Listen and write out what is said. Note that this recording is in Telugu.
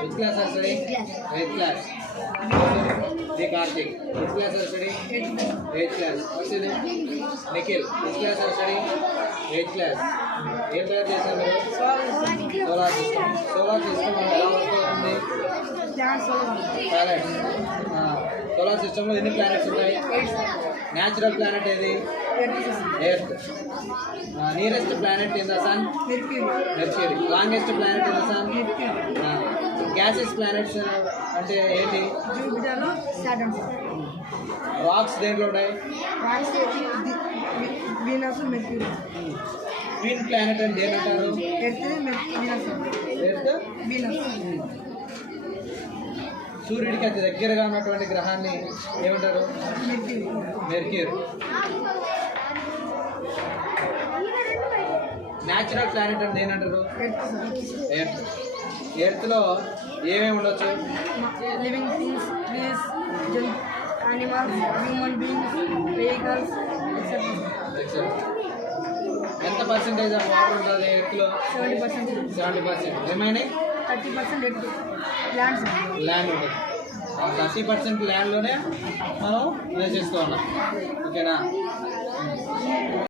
Which class are studying? 8th class. The Karthik. Which class are studying? 8th class. What's your name? Nikhil. Which class are studying? 8th class. ఏం తయారు చేశారు మీరు? Solar system. సోలార్ సిస్టమ్ ఎలా వర్క్ అవుతుంది? ప్లానెట్స్. సోలార్ సిస్టంలో ఎన్ని ప్లానెట్స్ ఉన్నాయి? న్యాచురల్ ప్లానెట్ ఏది? Earth. Nearest planet in the sun? Mercury. Longest planet in the sun? Gases planets అంటే ఏంటి? రాక్స్ దేంట్లో ఉన్నాయి? క్వీన్ ప్లానెట్ అంటే ఏమంటారు? ఎర్త్. సూర్యుడికి అతి దగ్గరగా ఉన్నటువంటి గ్రహాన్ని ఏమంటారు? మెర్క్యూరీ. న్యాచురల్ ప్లానెట్ అంటే ఏంటంటారు? ఎర్త్. ఎర్త్లో ఏమేమి ఉండొచ్చు? Living things, trees, animals, human beings, vehicles, etc. ఎంత పర్సెంటేజ్ ఆఫ్ వాటర్ ఉంటుంది ఎర్త్లో? 70%. 70%. రిమైనింగ్ 30% ల్యాండ్ ఉంటుంది. 30% ల్యాండ్లోనే మనం నివసిస్తూ ఉన్నాం. ఓకేనా?